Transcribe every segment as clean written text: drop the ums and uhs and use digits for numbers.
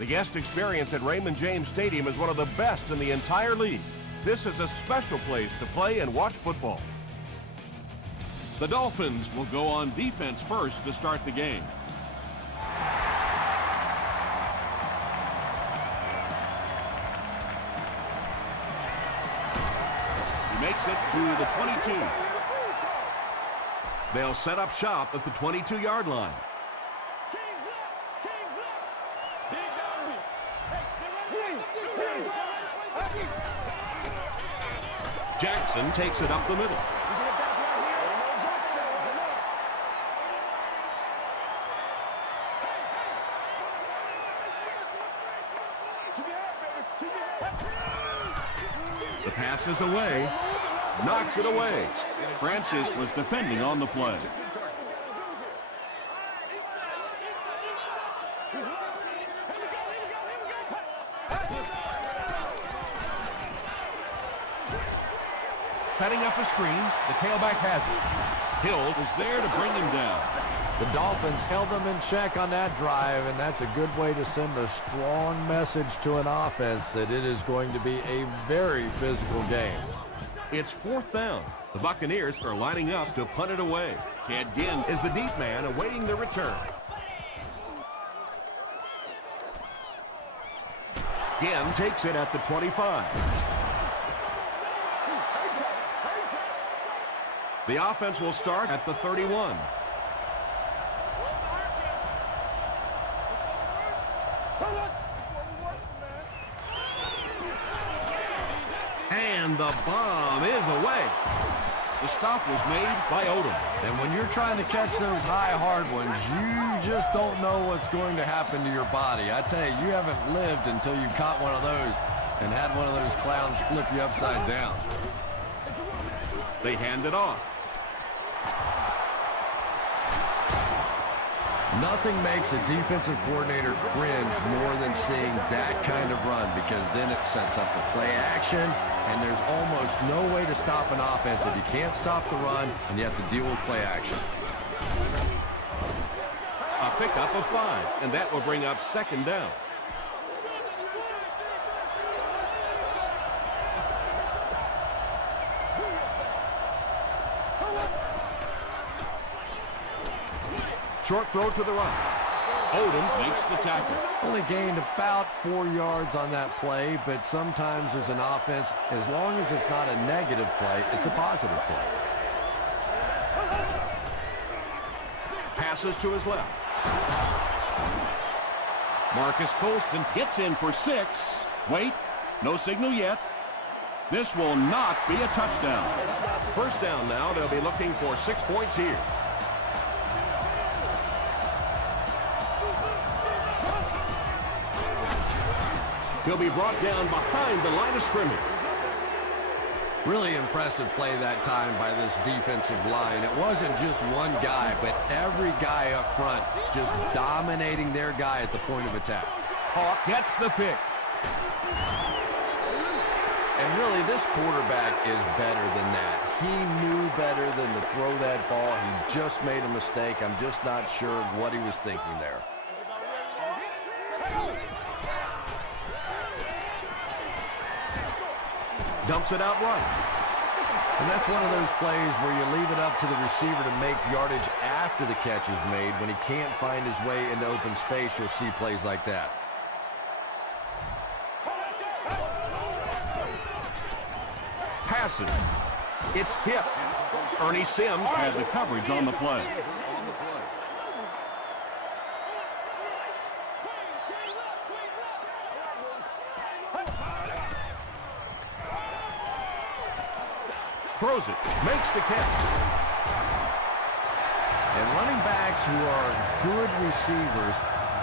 The guest experience at Raymond James Stadium is one of the best in the entire league. This is a special place to play and watch football. The Dolphins will go on defense first to start the game. He makes it to the 22. They'll set up shop at the 22-yard line. Jackson takes it up the middle. The pass is away. Knocks it away. Francis was defending on the play. Setting up a screen, the tailback has it. Hill was there to bring him down. The Dolphins held them in check on that drive, and that's a good way to send a strong message to an offense that it is going to be a very physical game. It's fourth down. The Buccaneers are lining up to punt it away. Ted Ginn is the deep man awaiting the return. Ginn takes it at the 25. The offense will start at the 31. And the bomb is away. The stop was made by Odom. And when you're trying to catch those high, hard ones, you just don't know what's going to happen to your body. I tell you, you haven't lived until you caught one of those and had one of those clowns flip you upside down. They hand it off. Nothing makes a defensive coordinator cringe more than seeing that kind of run, because then it sets up the play action, and there's almost no way to stop an offense if you can't stop the run and you have to deal with play action. A pickup of 5, and that will bring up second down. Short throw to the right. Odom makes the tackle. Only gained about 4 yards on that play, but sometimes as an offense, as long as it's not a negative play, it's a positive play. Passes to his left. Marcus Colston gets in for 6. Wait, no signal yet. This will not be a touchdown. First down now. They'll be looking for 6 points here. He'll be brought down behind the line of scrimmage. Really impressive play that time by this defensive line. It wasn't just one guy, but every guy up front just dominating their guy at the point of attack. Hawk gets the pick. And really, this quarterback is better than that. He knew better than to throw that ball. He just made a mistake. I'm just not sure what he was thinking there. Dumps it out right. And that's one of those plays where you leave it up to the receiver to make yardage after the catch is made. When he can't find his way into open space, you'll see plays like that. Passes. It's tipped. Ernie Sims Had the coverage on the play. throws it, makes the catch. And running backs who are good receivers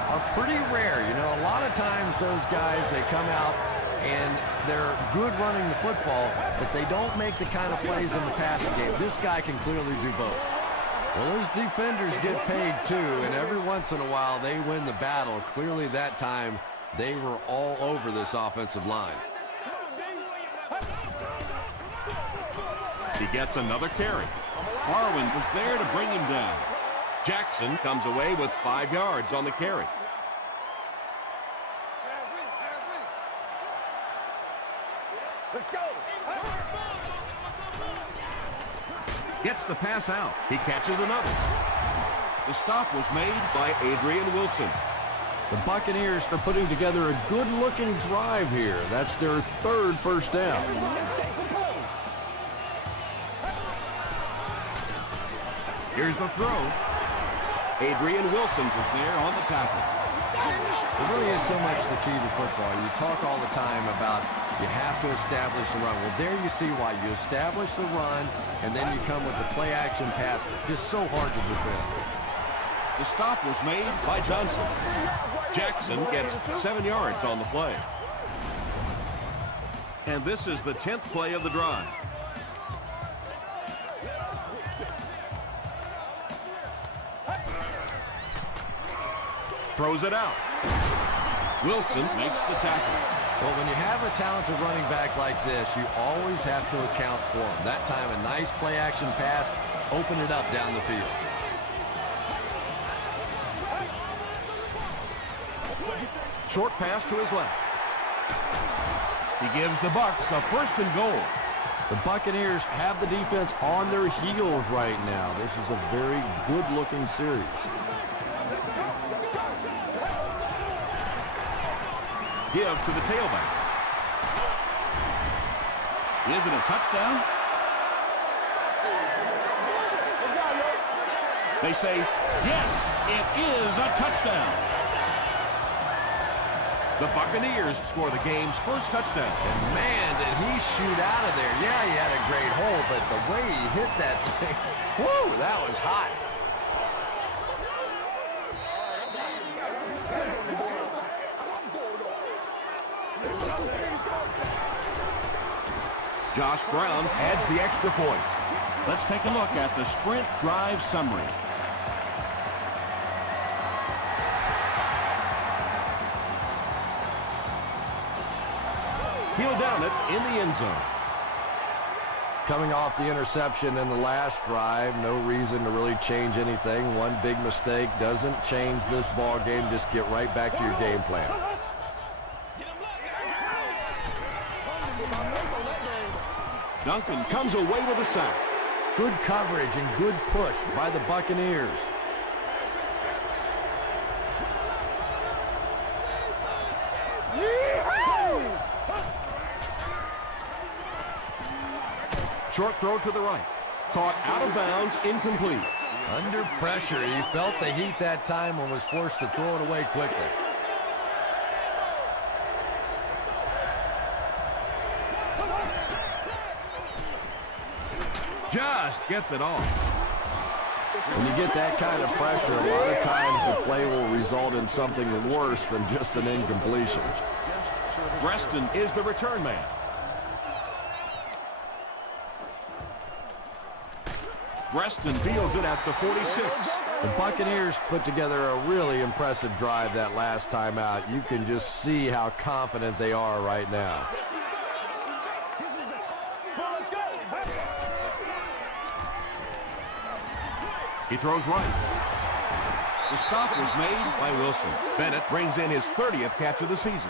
are pretty rare. You know, a lot of times those guys, they come out and they're good running the football, but they don't make the kind of plays in the passing game. This guy can clearly do both. Well, those defenders get paid too, and every once in a while they win the battle. Clearly that time they were all over this offensive line. He gets another carry. Harwin was there to bring him down. Jackson comes away with 5 yards on the carry. Let's go. Gets the pass out. He catches another. The stop was made by Adrian Wilson. The Buccaneers are putting together a good-looking drive here. That's their third first down. Here's the throw. Adrian Wilson was there on the tackle. It really is so much the key to football. You talk all the time about you have to establish the run. Well, there you see why. You establish the run, and then you come with the play-action pass. Just so hard to defend. The stop was made by Johnson. Jackson gets 7 yards on the play. And this is the 10th play of the drive. Throws it out. Wilson makes the tackle. Well, when you have a talented running back like this, you always have to account for him. That time, a nice play-action pass, open it up down the field. Short pass to his left. He gives the Bucs a 1st and goal. The Buccaneers have the defense on their heels right now. This is a very good-looking series. Give to the tailback. Is it a touchdown? They say, yes, it is a touchdown. The Buccaneers score the game's first touchdown. And man, did he shoot out of there. Yeah, he had a great hole, but the way he hit that thing, whoo, that was hot. Josh Brown adds the extra point. Let's take a look at the sprint drive summary. He'll down it in the end zone. Coming off the interception in the last drive, no reason to really change anything. One big mistake doesn't change this ball game. Just get right back to your game plan. Duncan comes away with a sack. Good coverage and good push by the Buccaneers. Short throw to the right. Caught out of bounds, incomplete. Under pressure, he felt the heat that time and was forced to throw it away quickly. Just gets it off. When you get that kind of pressure, a lot of times the play will result in something worse than just an incompletion. Preston is the return man. Preston fields it at the 46. The Buccaneers put together a really impressive drive that last time out. You can just see how confident they are right now. He throws right. The stop was made by Wilson. Bennett brings in his 30th catch of the season.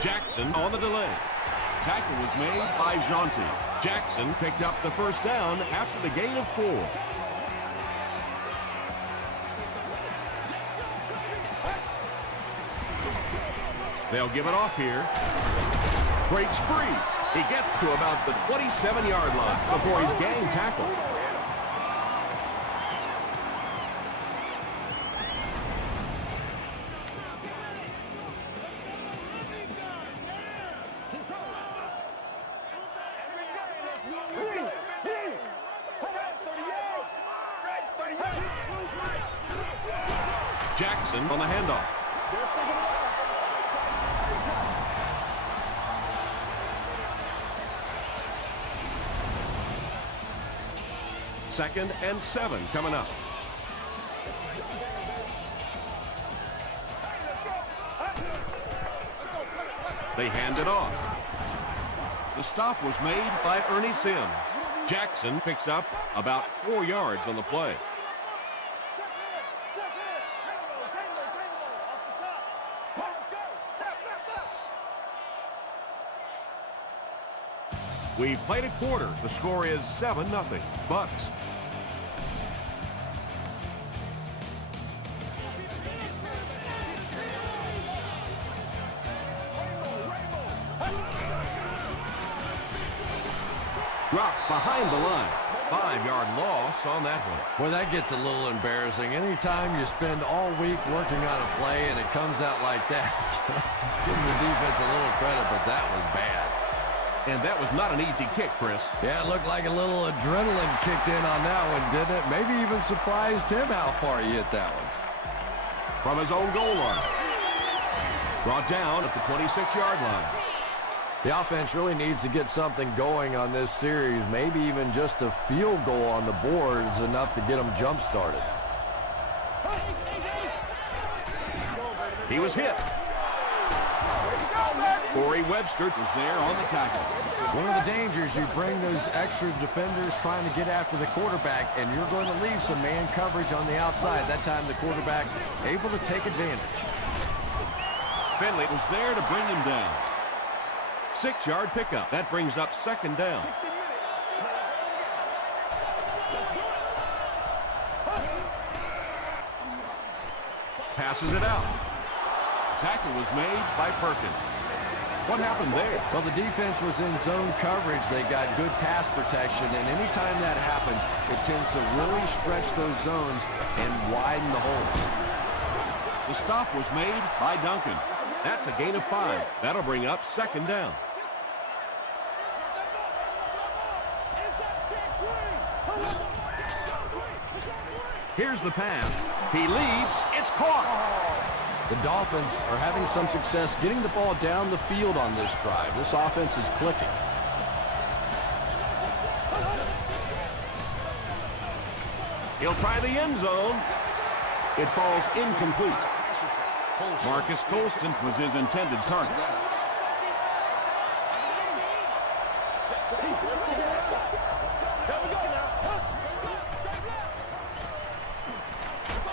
Jackson on the delay. Tackle was made by Jonty. Jackson picked up the first down after the gain of 4. They'll give it off here. Breaks free. He gets to about the 27-yard line before he's gang tackled. Jackson on the handoff. Second and 7 coming up. They hand it off. The stop was made by Ernie Sims. Jackson picks up about 4 yards on the play. We've played a quarter. The score is 7-0. Bucks. Dropped behind the line. 5-yard loss on that one. Well, that gets a little embarrassing. Anytime you spend all week working on a play and it comes out like that, give the defense a little credit, but that was bad. And that was not an easy kick, Chris. Yeah, it looked like a little adrenaline kicked in on that one, didn't it? Maybe even surprised him how far he hit that one. From his own goal line. Brought down at the 26-yard line. The offense really needs to get something going on this series. Maybe even just a field goal on the board is enough to get them jump-started. He was hit. Corey Webster was there on the tackle. It's one of the dangers. You bring those extra defenders trying to get after the quarterback, and you're going to leave some man coverage on the outside. That time the quarterback able to take advantage. Finley was there to bring him down. 6-yard pickup. That brings up 2nd down. Passes it out. Tackle was made by Perkins. What happened there? Well, the defense was in zone coverage. They got good pass protection, and anytime that happens, it tends to really stretch those zones and widen the holes. The stop was made by Duncan. That's a gain of 5. That'll bring up 2nd down. Here's the pass. He leaps. It's caught. The Dolphins are having some success getting the ball down the field on this drive. This offense is clicking. He'll try the end zone. It falls incomplete. Marcus Colston was his intended target.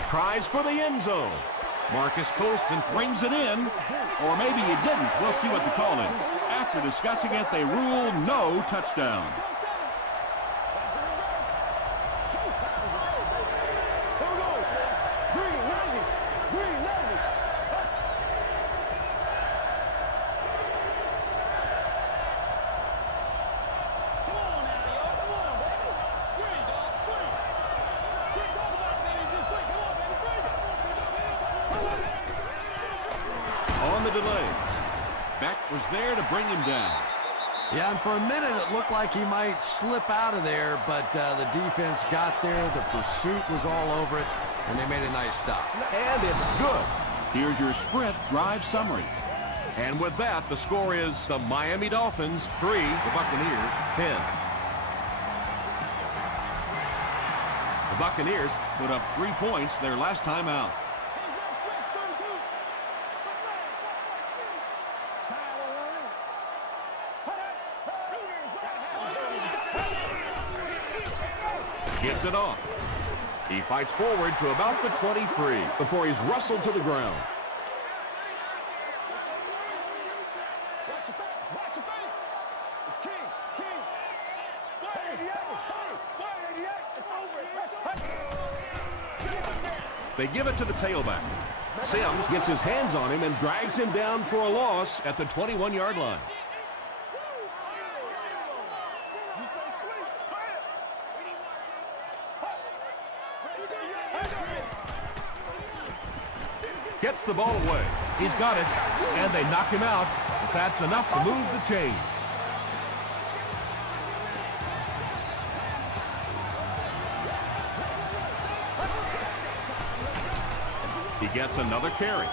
Tries for the end zone. Marcus Colston brings it in, or maybe he didn't. We'll see what the call is. After discussing it, they rule no touchdown. On the delay. Beck was there to bring him down. Yeah, and for a minute it looked like he might slip out of there, but the defense got there. The pursuit was all over it, and they made a nice stop. And it's good. Here's your sprint drive summary. And with that, the score is the Miami Dolphins 3, the Buccaneers 10. The Buccaneers put up 3 points their last time out. Gets it off. He fights forward to about the 23 before he's wrestled to the ground. They give it to the tailback. Sims gets his hands on him and drags him down for a loss at the 21-yard line. Gets the ball away. He's got it, and they knock him out. But that's enough to move the chain. He gets another carry.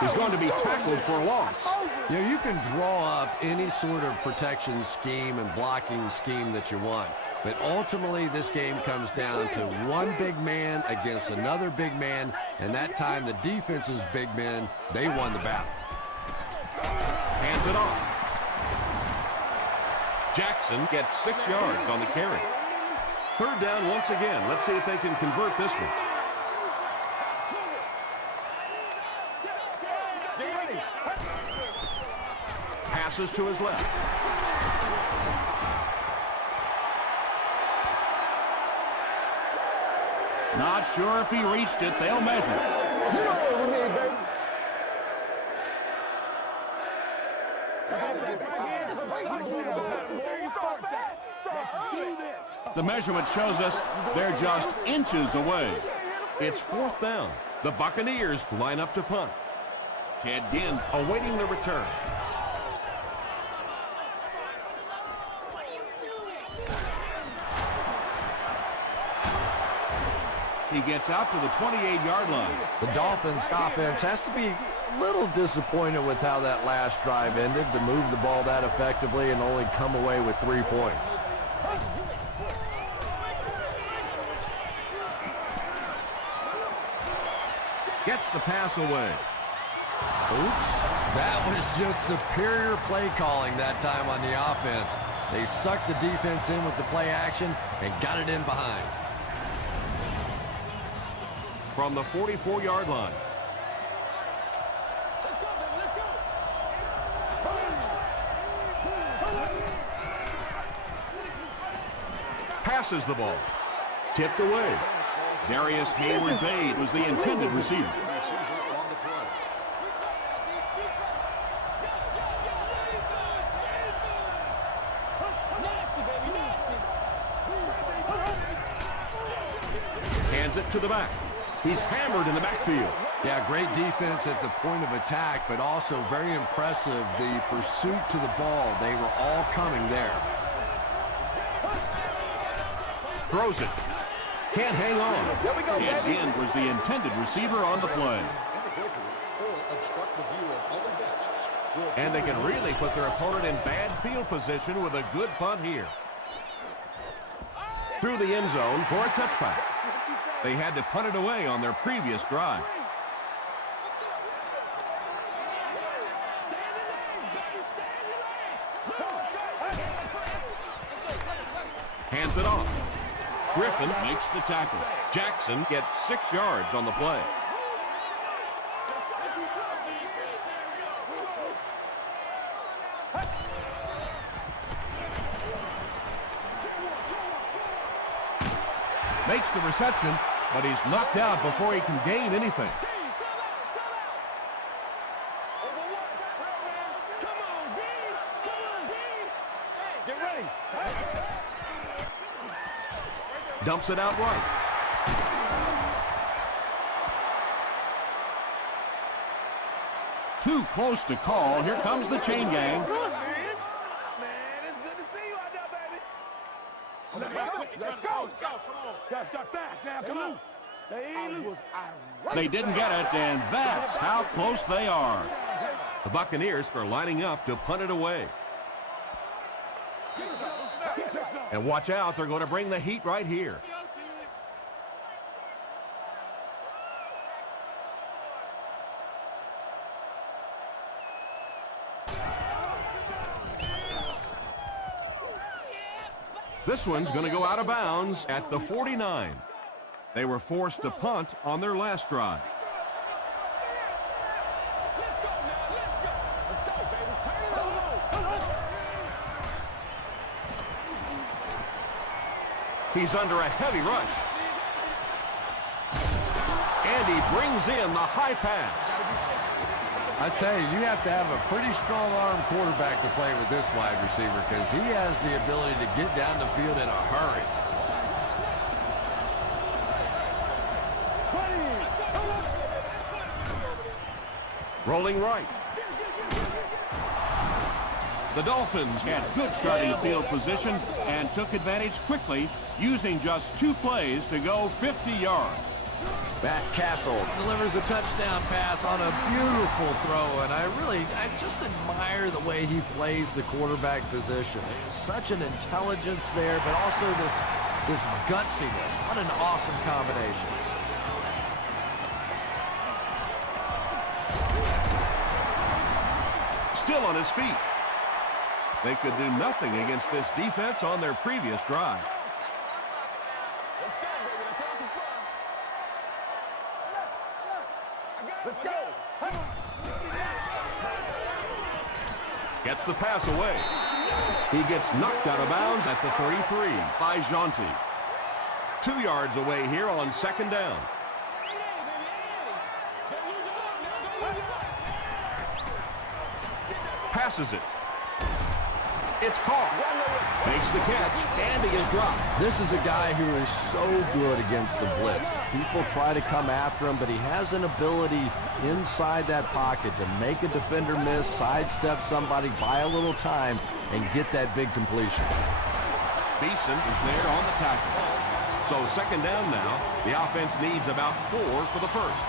He's going to be tackled for a loss. You know, you can draw up any sort of protection scheme and blocking scheme that you want. But ultimately, this game comes down to one big man against another big man, and that time the defense's big men, they won the battle. Hands it off. Jackson gets 6 yards on the carry. Third down once again. Let's see if they can convert this one. Passes to his left. Not sure if he reached it. They'll measure. You know what we need, baby. The measurement shows us they're just inches away. It's fourth down. The Buccaneers line up to punt. Ted Ginn awaiting the return. He gets out to the 28-yard line. The Dolphins offense has to be a little disappointed with how that last drive ended, to move the ball that effectively and only come away with 3 points. Gets the pass away. Oops. That was just superior play calling that time on the offense. They sucked the defense in with the play action and got it in behind. From the 44-yard line. Passes the ball. Tipped away. Darius Hayward-Bade was the intended receiver. Hands it to the back. He's hammered in the backfield. Yeah, great defense at the point of attack, but also very impressive the pursuit to the ball. They were all coming there. Throws it. Can't hang on. There we go, Ted baby. Ginn was the intended receiver on the play. And they can really put their opponent in bad field position with a good punt here. Through the end zone for a touchback. They had to punt it away on their previous drive. Hands it off. Griffin makes the tackle. Jackson gets 6 yards on the play. Makes the reception, but he's knocked out before he can gain anything. Dumps it out right. Too close to call. Here comes the chain gang. Let's go. Gotta start fast now. Come on. Stay loose. They didn't get it, and that's how close they are. The Buccaneers are lining up to punt it away. And watch out, they're going to bring the heat right here. This one's going to go out of bounds at the 49. They were forced to punt on their last drive. He's under a heavy rush. And he brings in the high pass. I tell you, you have to have a pretty strong arm quarterback to play with this wide receiver, because he has the ability to get down the field in a hurry. Rolling right. The Dolphins had good starting field position and took advantage quickly, using just 2 plays to go 50 yards. Matt Castle delivers a touchdown pass on a beautiful throw, and I just admire the way he plays the quarterback position. There's such an intelligence there, but also this gutsiness. What an awesome combination. Still on his feet. They could do nothing against this defense on their previous drive. Let's go, baby. Let's have some fun. Let's go. Gets the pass away. He gets knocked out of bounds at the 33 by Jonty. 2 yards away here on second down. Passes it. It's caught. Makes the catch, and he is dropped. This is a guy who is so good against the blitz. People try to come after him, but he has an ability inside that pocket to make a defender miss, sidestep somebody, buy a little time, and get that big completion. Beeson is there on the tackle. So second down now. The offense needs about 4 for the first.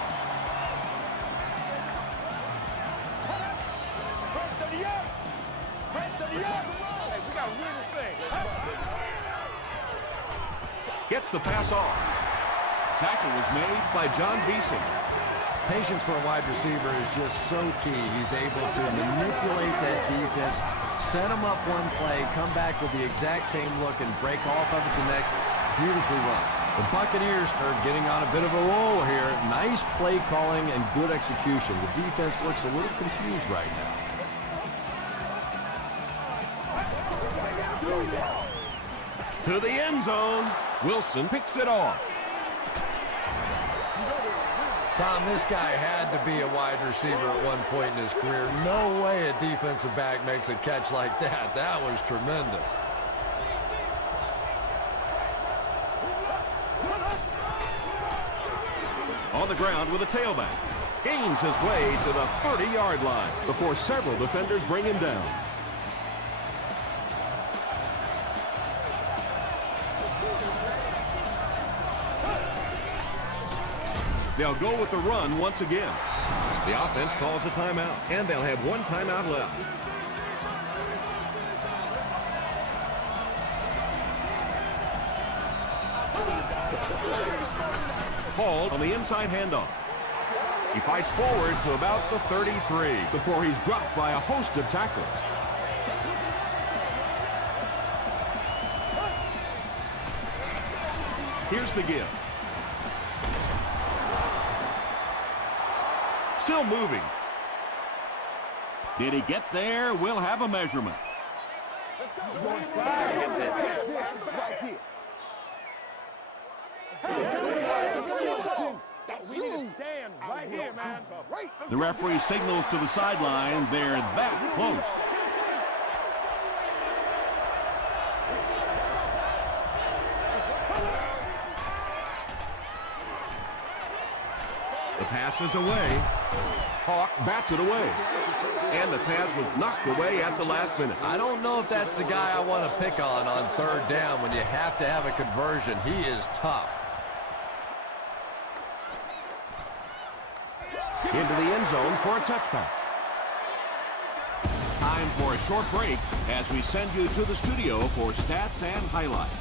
Gets the pass off. Tackle was made by John Beeson. Patience for a wide receiver is just so key. He's able to manipulate that defense, set them up one play, come back with the exact same look, and break off of it the next. Beautifully run. The Buccaneers are getting on a bit of a roll here. Nice play calling and good execution. The defense looks a little confused right now. To the end zone. Wilson picks it off. Tom, this guy had to be a wide receiver at one point in his career. No way a defensive back makes a catch like that. That was tremendous. On the ground with a tailback. Gains his way to the 30-yard line before several defenders bring him down. They'll go with the run once again. The offense calls a timeout, and they'll have 1 timeout left. Called on the inside handoff. He fights forward to about the 33 before he's dropped by a host of tacklers. Here's the give. Still moving. Did he get there? We'll have a measurement. We need to stand right here, man. The referee signals to the sideline. They're that close. The pass is away. Hawk bats it away. And the pass was knocked away at the last minute. I don't know if that's the guy I want to pick on third down when you have to have a conversion. He is tough. Into the end zone for a touchback. Time for a short break as we send you to the studio for stats and highlights.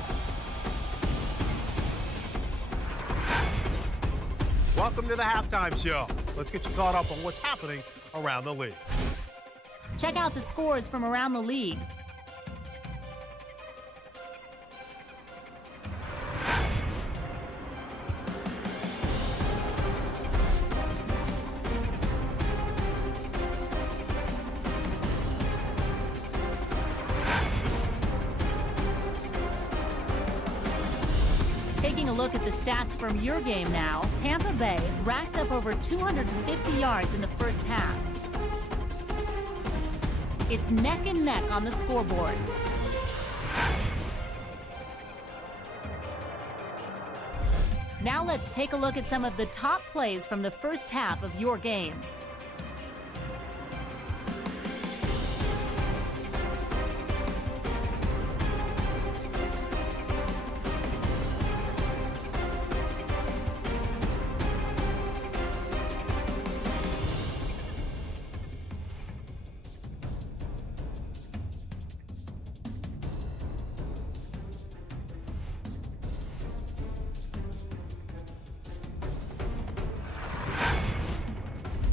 Welcome to the halftime show. Let's get you caught up on what's happening around the league. Check out the scores from around the league. Taking a look at the stats from your game now, Tampa Bay racked up over 250 yards in the first half. It's neck and neck on the scoreboard. Now let's take a look at some of the top plays from the first half of your game.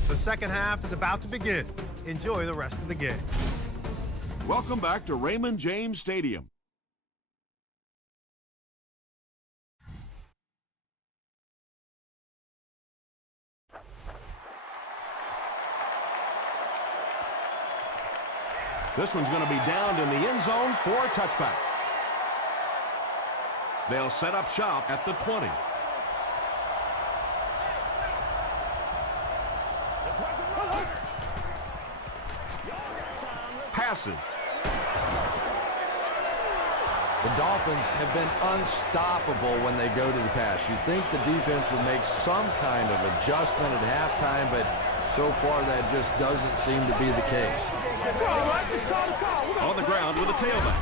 The second half is about to begin. Enjoy the rest of the game. Welcome back to Raymond James Stadium. This one's going to be downed in the end zone for a touchback. They'll set up shop at the 20. Passing. The Dolphins have been unstoppable when they go to the pass. You'd think the defense would make some kind of adjustment at halftime, but so far that just doesn't seem to be the case. On the ground with a tailback.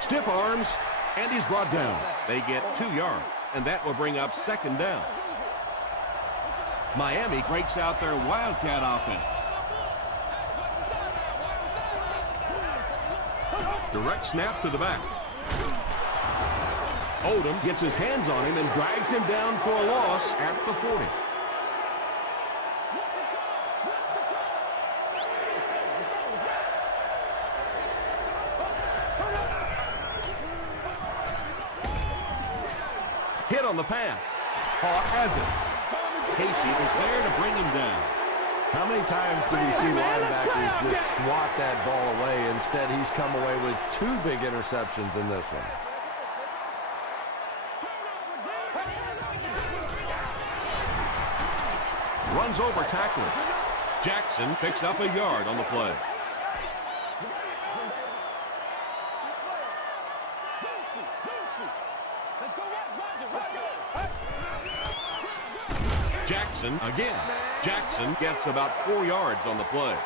Stiff arms, and he's brought down. They get 2 yards, and that will bring up second down. Miami breaks out their Wildcat offense. Direct snap to the back. Odom gets his hands on him and drags him down for a loss at the 40. Hit on the pass. Hawk has it. Casey was there to bring him down. How many times do we see linebackers just swat that ball away? Instead, he's come away with 2 big interceptions in this one. Runs over tackler. Jackson picks up a yard on the play. Jackson again. Jackson gets about 4 yards on the play.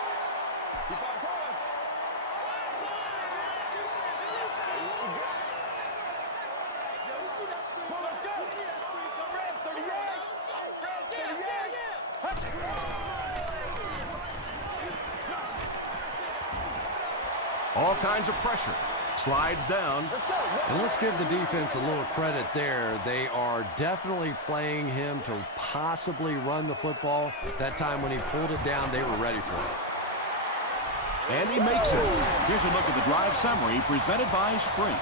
All kinds of pressure. Slides down. And let's give the defense a little credit there. They are definitely playing him to possibly run the football. That time when he pulled it down, they were ready for it. And he makes it. Here's a look at the drive summary presented by Sprint.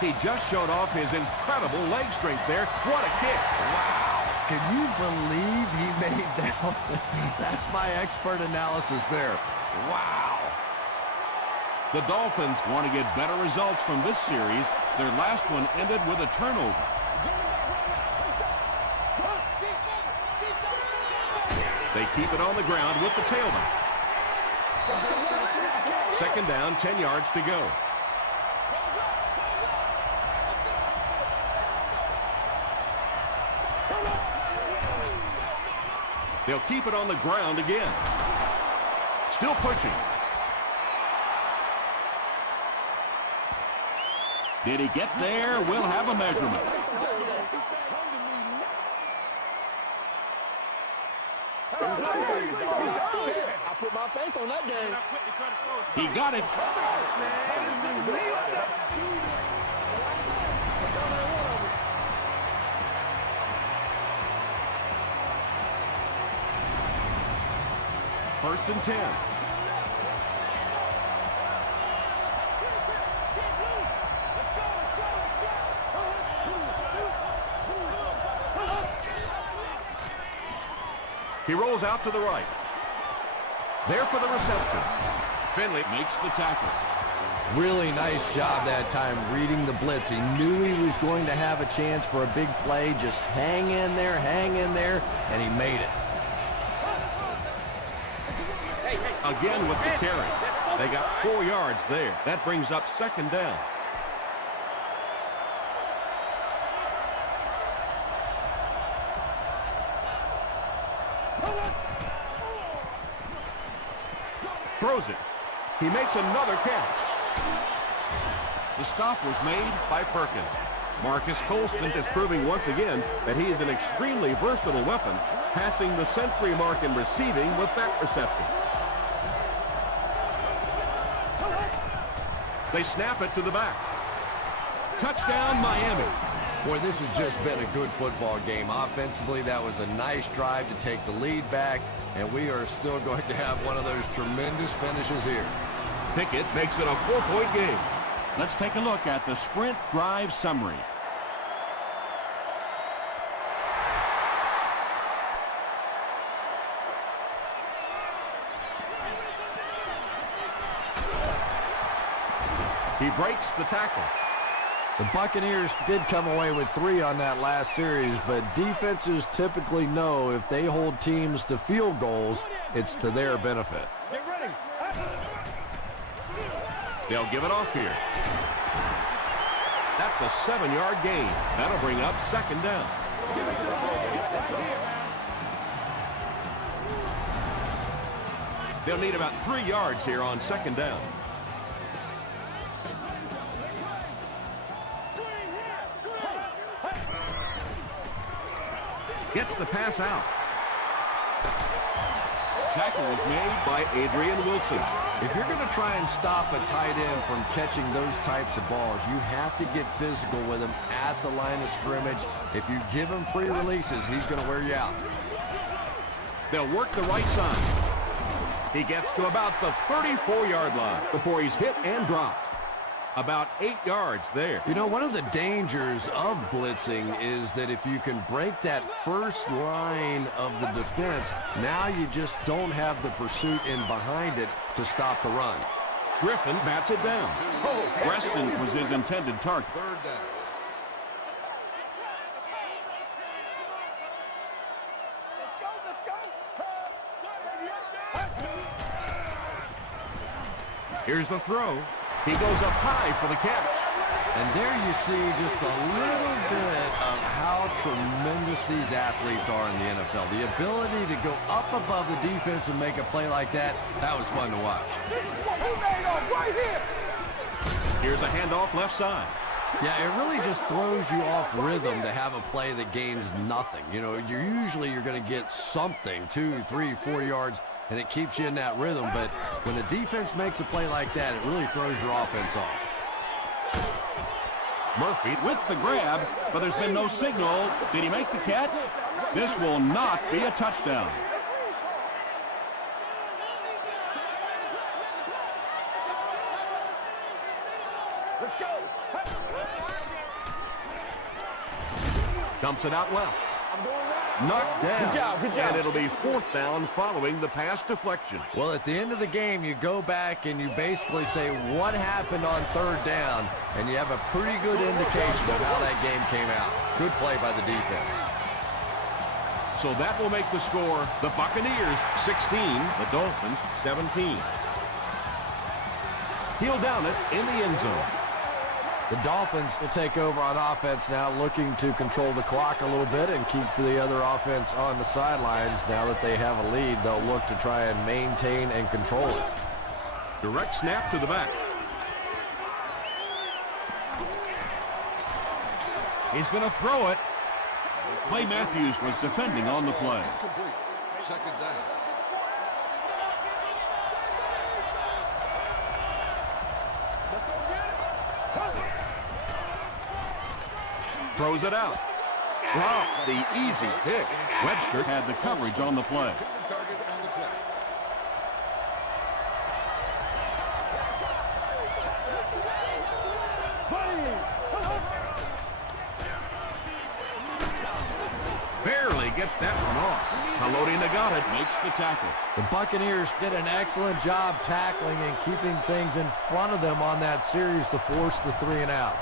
He just showed off his incredible leg strength there. What a kick. Wow. Can you believe he made that? That's my expert analysis there. Wow. The Dolphins want to get better results from this series. Their last one ended with a turnover. They keep it on the ground with the tailback. Second down, 10 yards to go. They'll keep it on the ground again. Still pushing. Did he get there? We'll have a measurement. I put my face on that game. He got it. First and 10. He rolls out to the right. There for the reception. Finley makes the tackle. Really nice job that time reading the blitz. He knew he was going to have a chance for a big play. Just hang in there, and he made it. Again with the carry. They got 4 yards there. That brings up second down. Throws it. He makes another catch. The stop was made by Perkins. Marcus Colston is proving once again that he is an extremely versatile weapon, passing the century mark in receiving with that reception. They snap it to the back. Touchdown, Miami. Boy, this has just been a good football game. Offensively, that was a nice drive to take the lead back, and we are still going to have one of those tremendous finishes here. Pickett makes it a 4-point game. Let's take a look at the sprint drive summary. He breaks the tackle. The Buccaneers did come away with 3 on that last series, but defenses typically know if they hold teams to field goals, it's to their benefit. Get ready. They'll give it off here. That's a 7-yard gain. That'll bring up 2nd down. They'll need about 3 yards here on 2nd down. Gets the pass out. Tackle was made By Adrian Wilson. If you're going to try and stop a tight end from catching those types of balls, you have to get physical with him at the line of scrimmage. If you give him free releases, he's going to wear you out. They'll work the right side. He gets to about the 34-yard line before he's hit and dropped. About 8 yards there. You know, one of the dangers of blitzing is that if you can break that first line of the defense, now you just don't have the pursuit in behind it to stop the run. Griffin bats it down. Preston was his intended target. Here's the throw. He goes up high for the catch. And there you see just a little bit of how tremendous these athletes are in the NFL. The ability to go up above the defense and make a play like that, that was fun to watch. Right here. Here's a handoff left side. Yeah, it really just throws you off rhythm to have a play that gains nothing. You know, you're going to get something, 2, 3, 4 yards, and it keeps you in that rhythm. But when a defense makes a play like that, it really throws your offense off. Murphy with the grab, but there's been no signal. Did he make the catch? This will not be a touchdown. Let's go. Dumps it out left. I'm going right. Knocked down. Good job, good job. And it'll be 4th down following the pass deflection. Well, at the end of the game, you go back and you basically say what happened on 3rd down, and you have a pretty good indication of how that game came out. Good play by the defense. So that will make the score the Buccaneers 16, the Dolphins 17. He'll down it in the end zone. The Dolphins will take over on offense now, looking to control the clock a little bit and keep the other offense on the sidelines. Now that they have a lead, they'll look to try and maintain and control it. Direct snap to the back. He's going to throw it. Clay Matthews was defending on the play. Second down. Throws it out. Drops the easy pick. Webster had the coverage on the play. Target on the play. Barely gets that one off. Haloti got it. Makes the tackle. The Buccaneers did an excellent job tackling and keeping things in front of them on that series to force the 3 and out.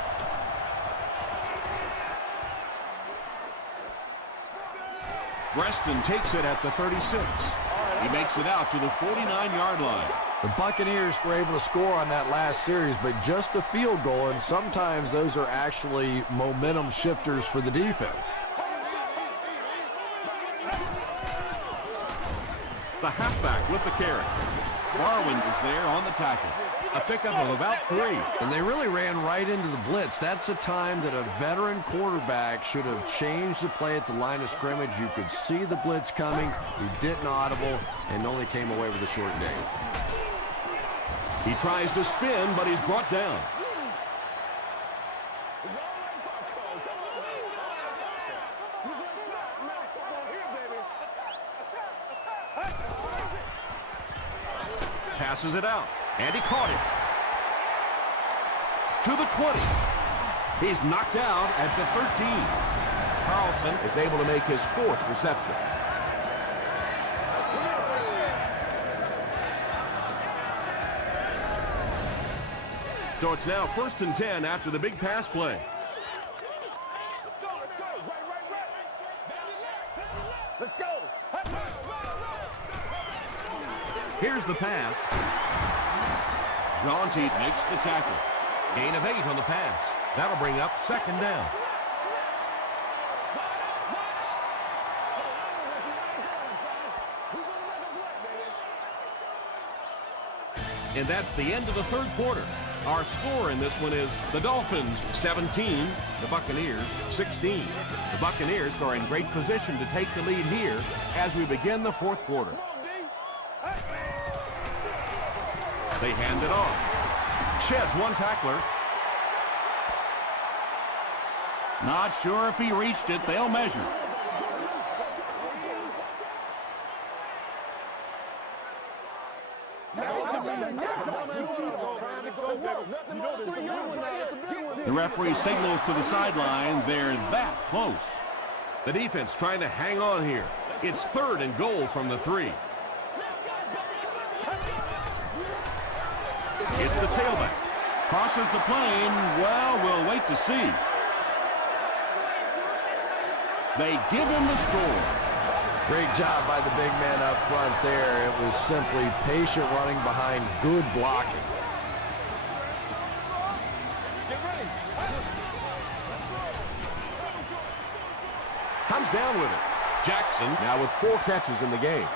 Preston takes it at the 36. He makes it out to the 49-yard line. The Buccaneers were able to score on that last series, but just a field goal, and sometimes those are actually momentum shifters for the defense. The halfback with the carry. Barwin was there on the tackle. A pickup of about 3. And they really ran right into the blitz. That's a time that a veteran quarterback should have changed the play at the line of scrimmage. You could see the blitz coming. He didn't audible and only came away with a short gain. He tries to spin, but he's brought down. Passes it out. And he caught it. To the 20. He's knocked out at the 13. Carlson is able to make his 4th reception. So it's now 1st and 10 after the big pass play. Let's go. Here's the pass. Jaunty makes the tackle. Gain of 8 on the pass. That'll bring up 2nd down. And that's the end of the 3rd quarter. Our score in this one is the Dolphins 17, the Buccaneers 16. The Buccaneers are in great position to take the lead here as we begin the 4th quarter. They hand it off. Sheds one tackler. Not sure if he reached it. They'll measure. The referee signals to the sideline. They're that close. The defense trying to hang on here. It's 3rd and goal from the 3. It's the tailback. Crosses the plane. Well, we'll wait to see. They give him the score. Great job by the big man up front there. It was simply patient running behind good blocking. Comes down with it. Jackson now with 4 catches in the game.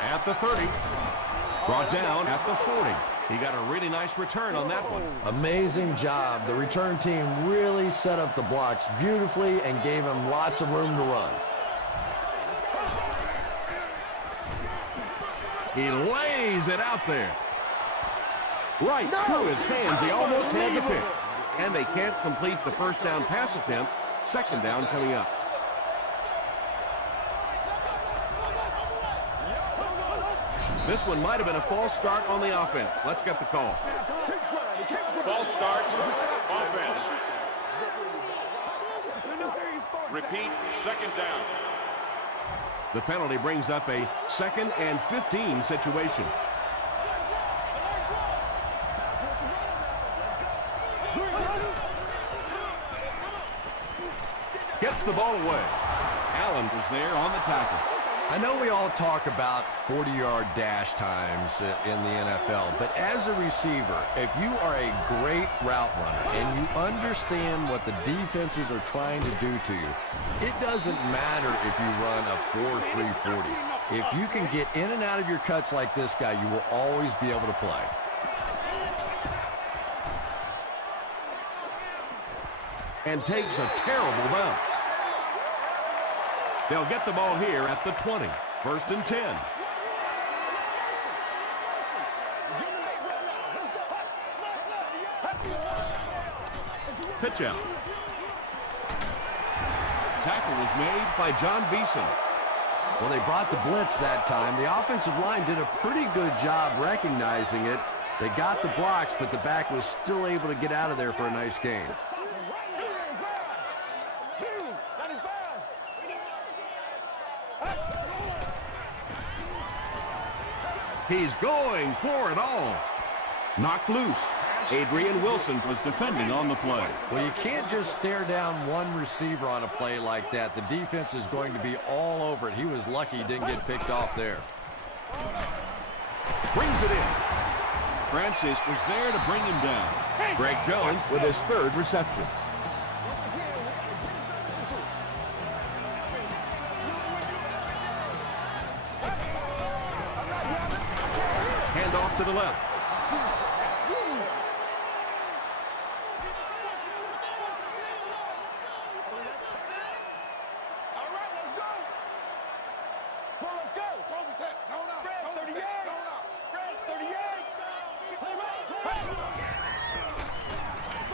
At the 30. Brought down at the 40. He got a really nice return on that one. Amazing job. The return team really set up the blocks beautifully and gave him lots of room to run. He lays it out there. Right through his hands. He almost had the pick. And they can't complete the 1st down pass attempt. 2nd down coming up. This one might have been a false start on the offense. Let's get the call. False start. Offense. Repeat. 2nd down. The penalty brings up a 2nd and 15 situation. Gets the ball away. Allen was there on the tackle. I know we all talk about 40-yard dash times in the NFL, but as a receiver, if you are a great route runner and you understand what the defenses are trying to do to you, it doesn't matter if you run a 4.340. If you can get in and out of your cuts like this guy, you will always be able to play. And takes a terrible bounce. They'll get the ball here at the 20. 1st and 10. Pitch out. Tackle was made By John Beeson. Well, they brought the blitz that time. The offensive line did a pretty good job recognizing it. They got the blocks, but the back was still able to get out of there for a nice gain. He's going for it all. Knocked loose. Adrian Wilson was defending on the play. Well, you can't just stare down one receiver on a play like that. The defense is going to be all over it. He was lucky he didn't get picked off there. brings it in. Francis was there to bring him down. Greg Jones with his 3rd reception. Hand off to the left.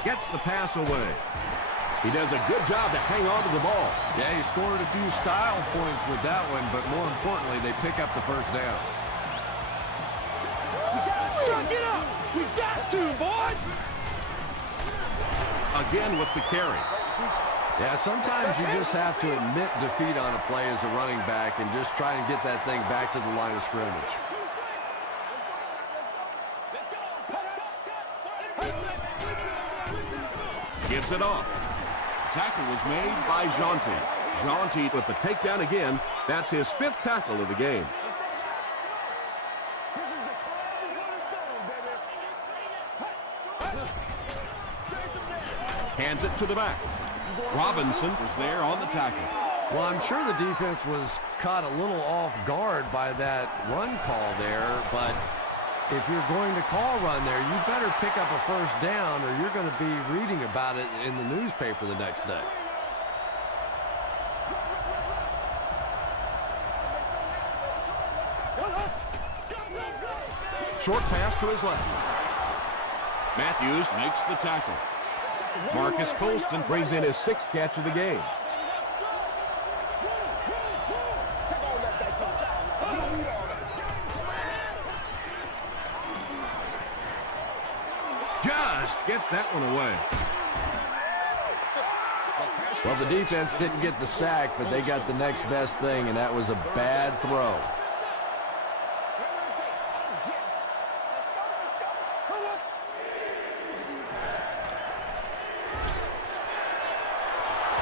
gets the pass away. He does a good job to hang on to the ball. Yeah, he scored a few style points with that one, but more importantly, they pick up the first down. Suck it up! We got to, boys! Again with the carry. Yeah, sometimes you just have to admit defeat on a play as a running back and just try and get that thing back to the line of scrimmage. Gives it off. Tackle was made by Jonte. Jonte with the takedown again. That's his 5th tackle of the game. Hands it to the back. Robinson was there on the tackle. Well, I'm sure the defense was caught a little off guard by that run call there, but if you're going to call run there, you better pick up a first down or you're going to be reading about it in the newspaper the next day. Short pass to his left. Matthews makes the tackle. Marcus Colston brings in his 6th catch of the game. Just gets that one away. Well, the defense didn't get the sack, but they got the next best thing, and that was a bad throw.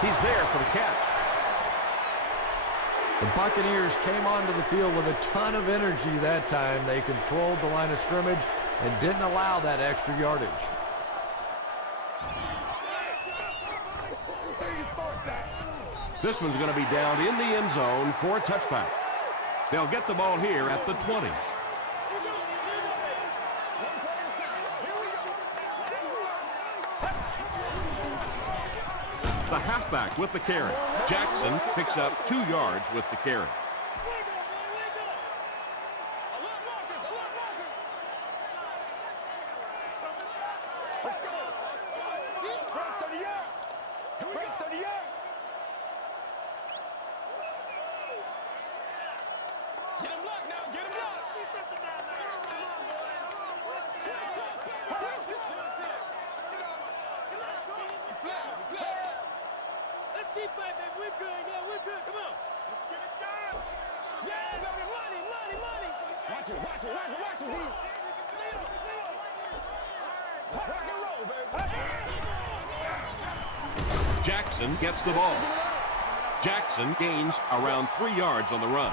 He's there for the catch. The Buccaneers came onto the field with a ton of energy that time. They controlled the line of scrimmage and didn't allow that extra yardage. This one's going to be down in the end zone for a touchback. They'll get the ball here at the 20. The halfback with the carry. Jackson picks up 2 yards with the carry. Get him locked now. Get him locked. See something down there. Let's keep playing, baby. We're good. Yeah, we're good. Come on. Let's get it down. Yeah, baby. Money. Watch it, D. Rock and roll, baby. Jackson gets the ball. Jackson gains around 3 yards on the run.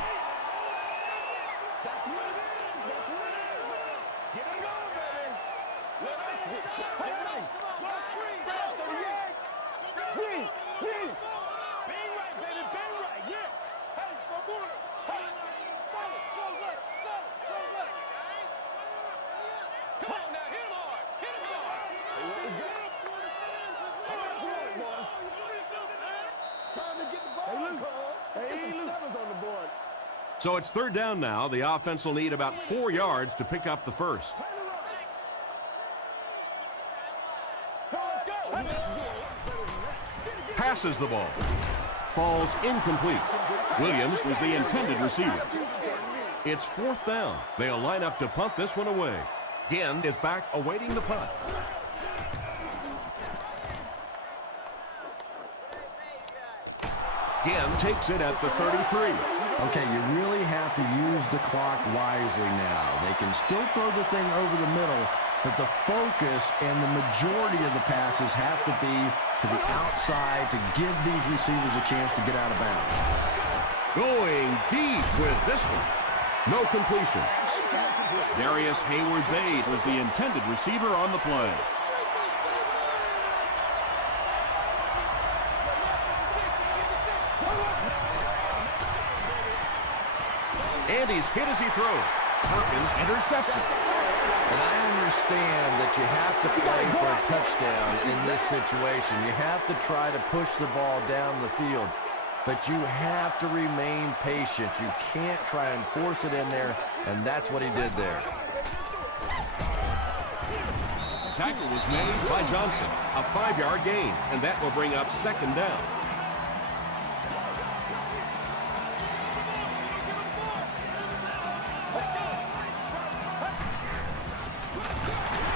So it's 3rd down now. The offense will need about 4 yards to pick up the first. Passes the ball. Falls incomplete. Williams was the intended receiver. It's 4th down. They'll line up to punt this one away. Ginn is back awaiting the punt. Ginn takes it at the 33. Okay, you really have to use the clock wisely now. They can still throw the thing over the middle, but the focus and the majority of the passes have to be to the outside to give these receivers a chance to get out of bounds. Going deep with this one. No completion. Darius Hayward-Bade was the intended receiver on the play. And he's hit as he throws. Perkins interception. And I understand that you have to play for a touchdown in this situation. You have to try to push the ball down the field. But you have to remain patient. You can't try and force it in there, and that's what he did there. tackle was made by Johnson. A 5-yard gain, and that will bring up second down.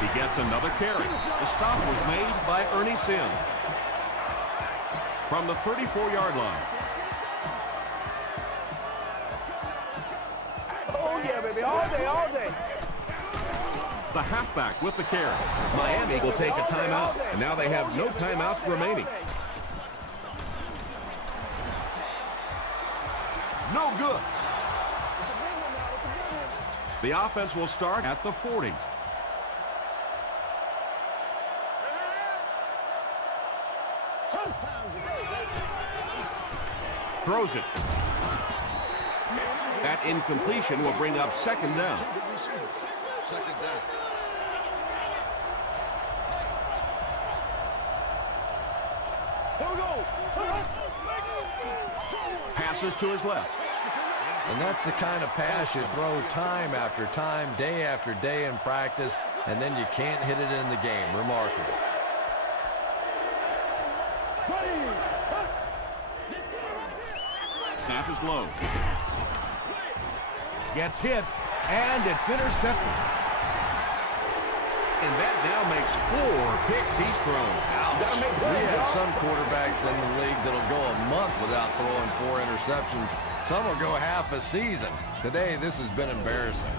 He gets another carry. The stop was made by Ernie Sims from the 34-yard line. Oh, yeah, baby. All day, all day. The halfback with the carry. Miami will take a timeout, and now they have no timeouts remaining. No good. The offense will start at the 40. Throws it. That incompletion will bring up second down. Second down. Here we go. Passes to his left. And that's the kind of pass you throw time after time, day after day in practice, and then you can't hit it in the game. Remarkable. Snap is low. Gets hit, and it's intercepted. And that now makes 4 picks he's thrown. We have some quarterbacks in the league that'll go a month without throwing 4 interceptions. Some will go half a season. Today, this has been embarrassing.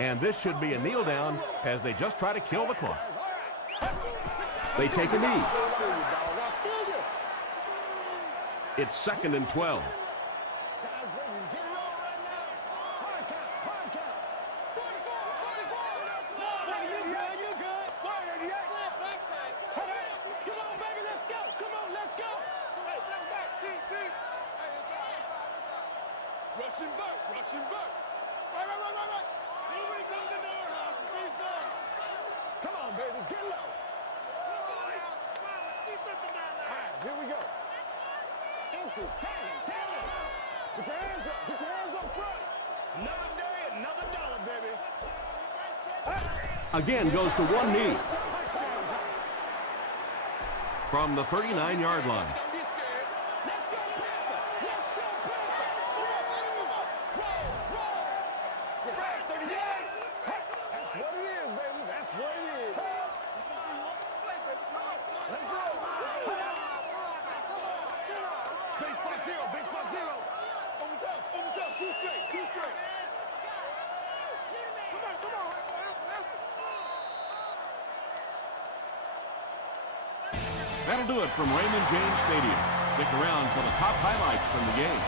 And this should be a kneel down as they just try to kill the clock. They take a knee. It's 2nd and 12. Rushing back, rushing back. Right. Nobody comes in the warehouse. Come on, baby, get low. Come on, let's see something down there. All right, here we go. Empty, tell me. Put your hands up front. Another day, another dollar, baby. Again goes to one knee. From the 39-yard line. That'll do it from Raymond James Stadium. Stick around for the top highlights from the game.